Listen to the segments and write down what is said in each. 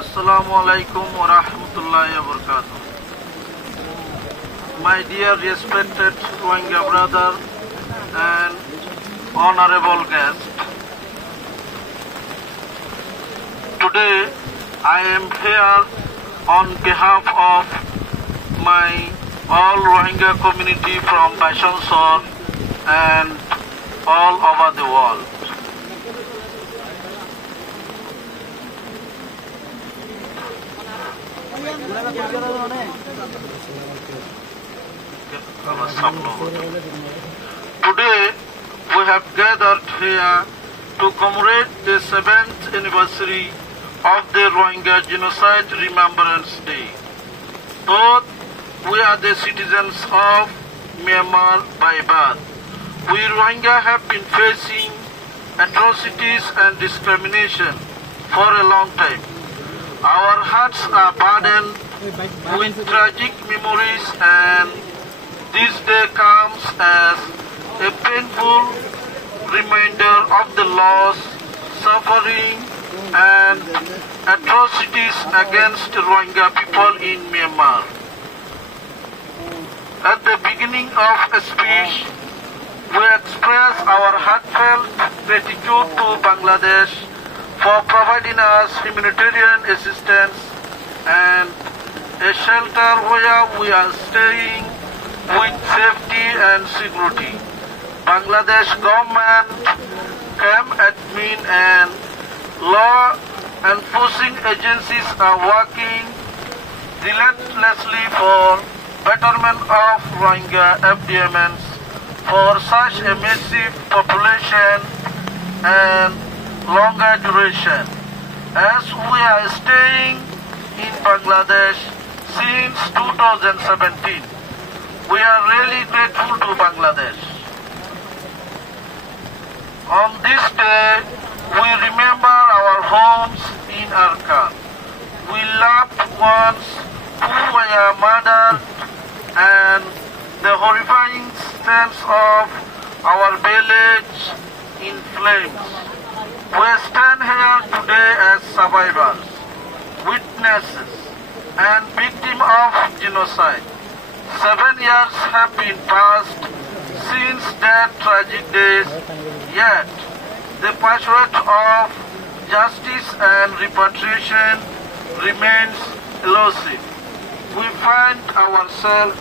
Assalamu alaikum wa rahmatullahi wa barakatuh. My dear respected Rohingya brother and honorable guest, today I am here on behalf of my all Rohingya community from Baishansor and all over the world. Today we have gathered here to commemorate the 7th anniversary of the Rohingya Genocide Remembrance Day. Both we are the citizens of Myanmar by birth. We Rohingya have been facing atrocities and discrimination for a long time. Our hearts are burdened with tragic memories, and this day comes as a painful reminder of the loss, suffering, and atrocities against Rohingya people in Myanmar. At the beginning of a speech, we express our heartfelt gratitude to Bangladesh for providing us humanitarian assistance and a shelter where we are staying with safety and security. Bangladesh government came at me, and law enforcing agencies are working relentlessly for betterment of Rohingya FDMNs for such a massive population and longer duration. As we are staying in Bangladesh since 2017, we are really grateful to Bangladesh. On this day, we remember our homes in Arkan. We loved ones who were murdered, and the horrifying sense of our village in flames. We stand here today as survivors, witnesses, and victims of genocide. 7 years have been passed since that tragic days, yet the pursuit of justice and repatriation remains elusive. We find ourselves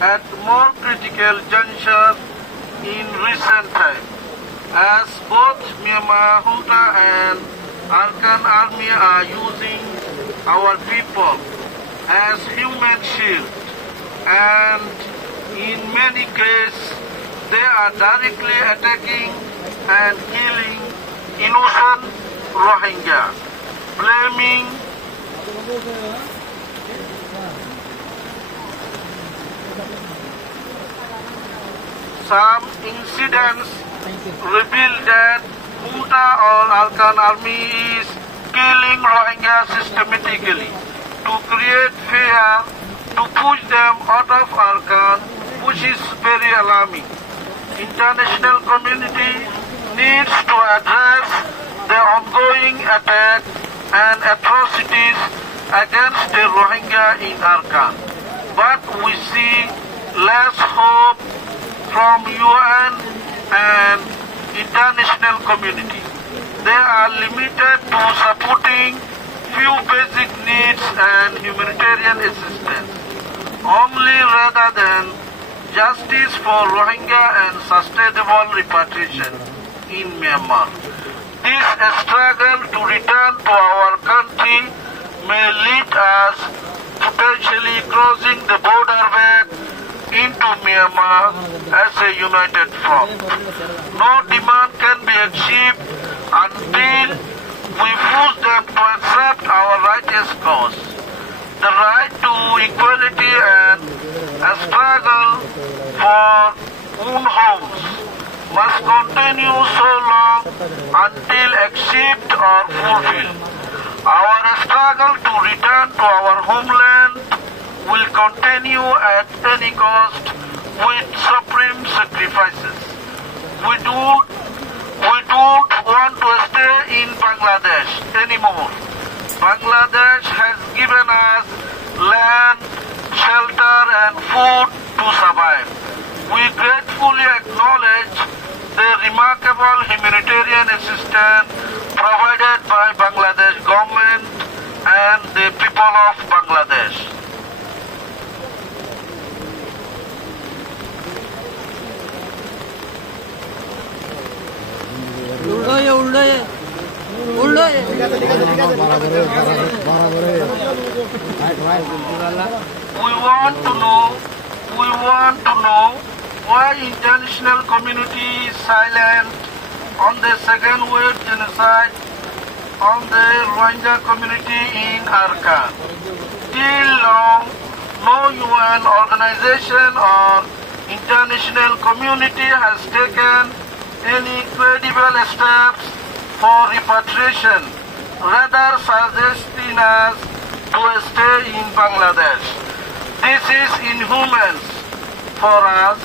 at more critical juncture in recent times, as both Myanmar junta and Arkan army are using our people as human shield, and in many cases they are directly attacking and killing innocent Rohingya, blaming some incidents reveal that junta or Arkan army is killing Rohingya systematically to create fear, to push them out of Arkan, which is very alarming. International community needs to address the ongoing attack and atrocities against the Rohingya in Arkan. But we see less hope from UN and international community. They are limited to supporting few basic needs and humanitarian assistance, only rather than justice for Rohingya and sustainable repatriation in Myanmar. This struggle to return to our country may lead us potentially crossing the border back into Myanmar as a united front. No demand can be achieved until we push them to accept our righteous cause. The right to equality and a struggle for own homes must continue so long until achieved or fulfilled. Our struggle to return to our homeland will continue at any cost with supreme sacrifices. anymore. Bangladesh has given us land, shelter and food to survive. We gratefully acknowledge the remarkable humanitarian assistance provided by Bangladesh government and the people of Bangladesh. We want to know why international community is silent on the second wave genocide on the Rohingya community in Arakan. Till now, no UN organization or international community has taken any credible steps for repatriation, rather suggesting us to stay in Bangladesh. This is inhuman for us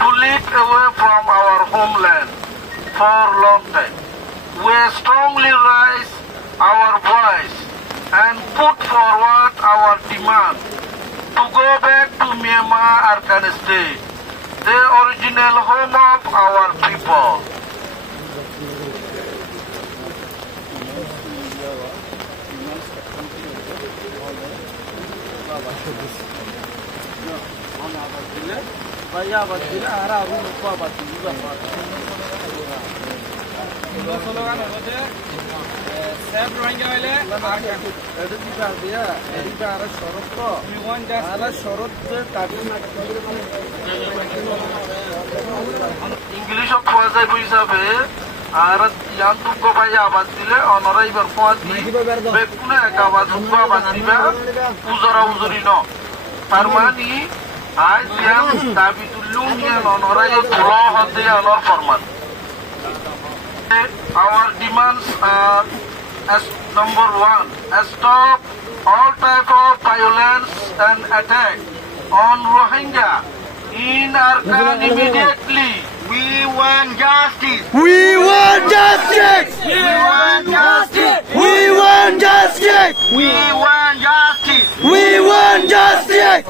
to live away from our homeland for a long time. We strongly raise our voice and put forward our demand to go back to Myanmar, Arakan State, the original home of our people. English of Kwazai Buisabe, Arat Yantuko Bayabat, Honorary Verfati, Bekuna Kawazumba Batiba, Uzara Uzurino, Parmani, I am Tabitulumian Honorary Law of the Honor Format. Our demands are as number one, stop all type of violence and attack on Rohingya in Arakan immediately. We want justice. We want justice. We want justice. We want justice. We want justice. We want justice.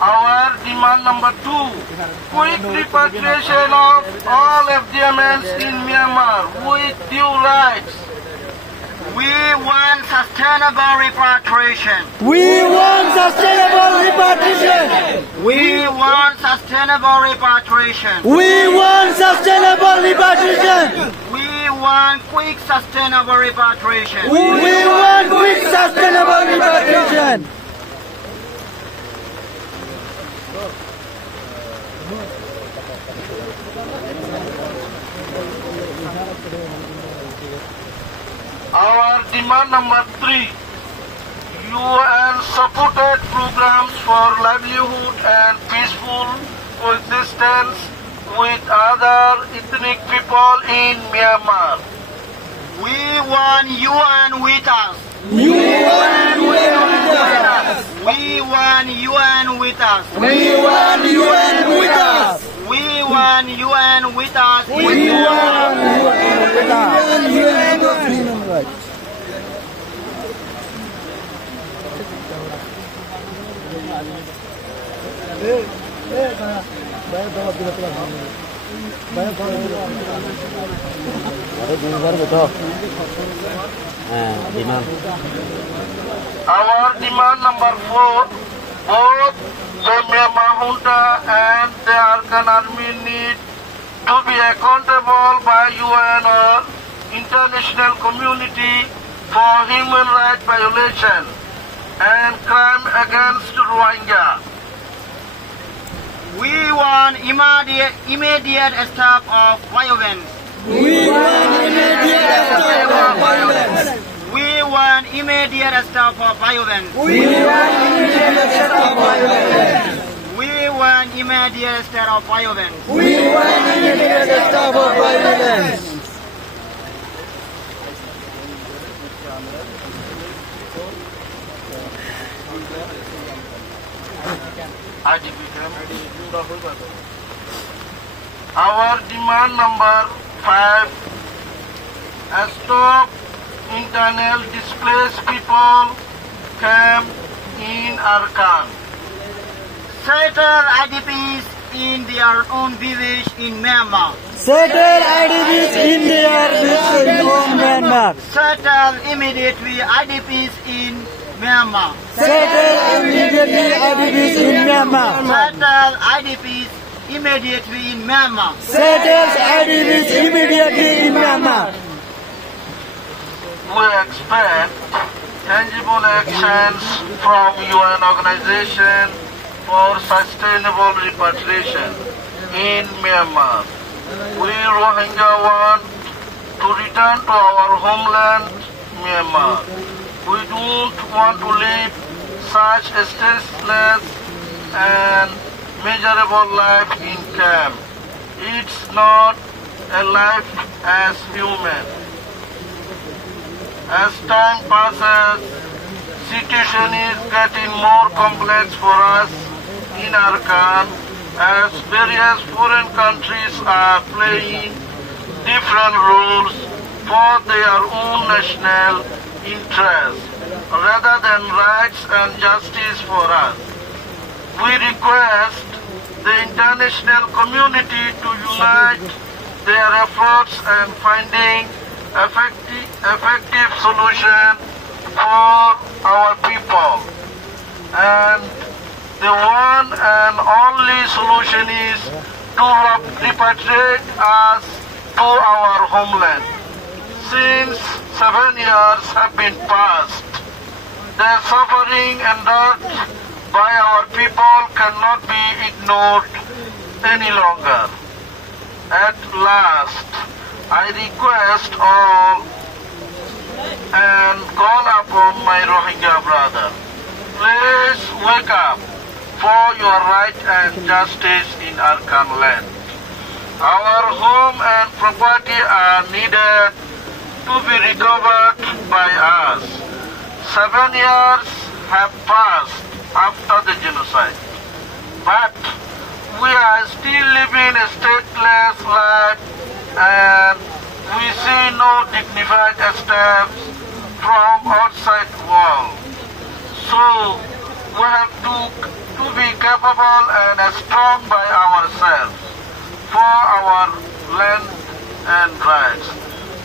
Our demand number two, quick repatriation of all FDMNs in Myanmar with due rights. We want sustainable repatriation. We want sustainable repatriation. We want sustainable repatriation. We want sustainable repatriation. We want quick sustainable repatriation. We want quick sustainable repatriation. Our demand number three, UN supported programs for livelihood and peaceful coexistence with other ethnic people in Myanmar. We want UN with us. We want UN with us. We want UN with us. We want UN with us. We want UN with us. We want UN with us. Our demand number four, both the Myanmar junta and the Arakan army need to be accountable by UN or international community for human rights violation and crime against Rohingya. We want immediate stop of violence. We want immediate stop of violence. We want immediate stop of violence. We want immediate stop of violence. We want immediate stop of violence. We want immediate stop of violence. Our demand number 5, stop internal displaced people camp in Arkan. Settle IDPs in their own village in Myanmar. Settle IDPs in their village in Myanmar. Settle immediately IDPs in Myanmar. Settle immediately IDPs in Myanmar. Settle IDPs immediately in Myanmar. Settle IDPs immediately in Myanmar. We expect tangible actions from UN organization for sustainable repatriation in Myanmar. We Rohingya want to return to our homeland, Myanmar. We don't want to live such a stateless and miserable life in camp. It's not a life as human. As time passes, situation is getting more complex for us in Arkan as various foreign countries are playing different roles for their own national interests rather than rights and justice for us. We request the international community to unite their efforts and finding effective solution for our people. And the one and only solution is to repatriate us to our homeland. Since 7 years have been passed, the suffering endured by our people cannot be ignored any longer. At last, I request all and call upon my Rohingya brother, please wake up for your right and justice in Arkan land. Our home and property are needed to be recovered by us. 7 years have passed after the genocide, but we are still living a stateless life and we see no dignified steps from outside world. So we have to be capable and strong by ourselves for our land and rights.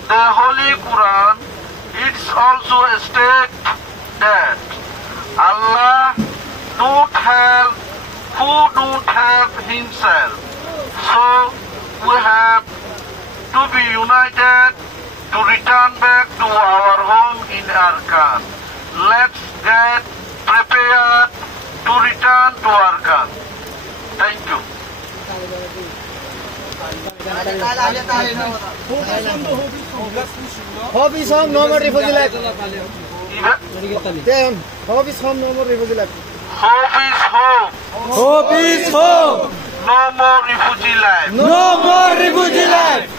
The Holy Quran, it's also states that Allah don't help who don't help himself. So we have to be united to return back to our home in Arkan. Let's get prepared to return to Arkan. Thank you. Hope is home, no more refugee left. Hope is home, no more refugee left. Hope is home. Hope is home. No more refugee life. No more refugee life.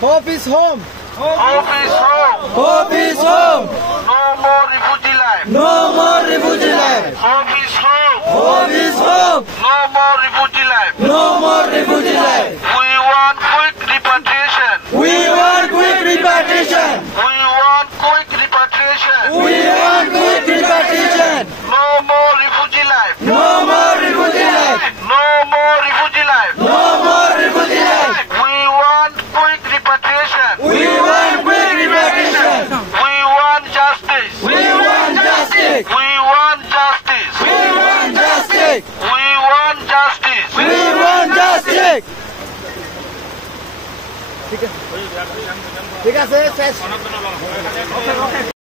Hope is home. Hope is home. Hope is home. No more refugee life. No more refugee life. Hope is home. Hope is home. No more refugee life. No more refugee life. We want quick repatriation. We want quick repatriation. We want quick repatriation. We want quick repatriation. No more refugee life. No more refugee life. No more refugee life. No more refugee life. We want quick repatriation. We want quick repatriation. We want justice. We want justice. We want justice. We want justice. We want justice. We want justice. ঠিক আছে শেষ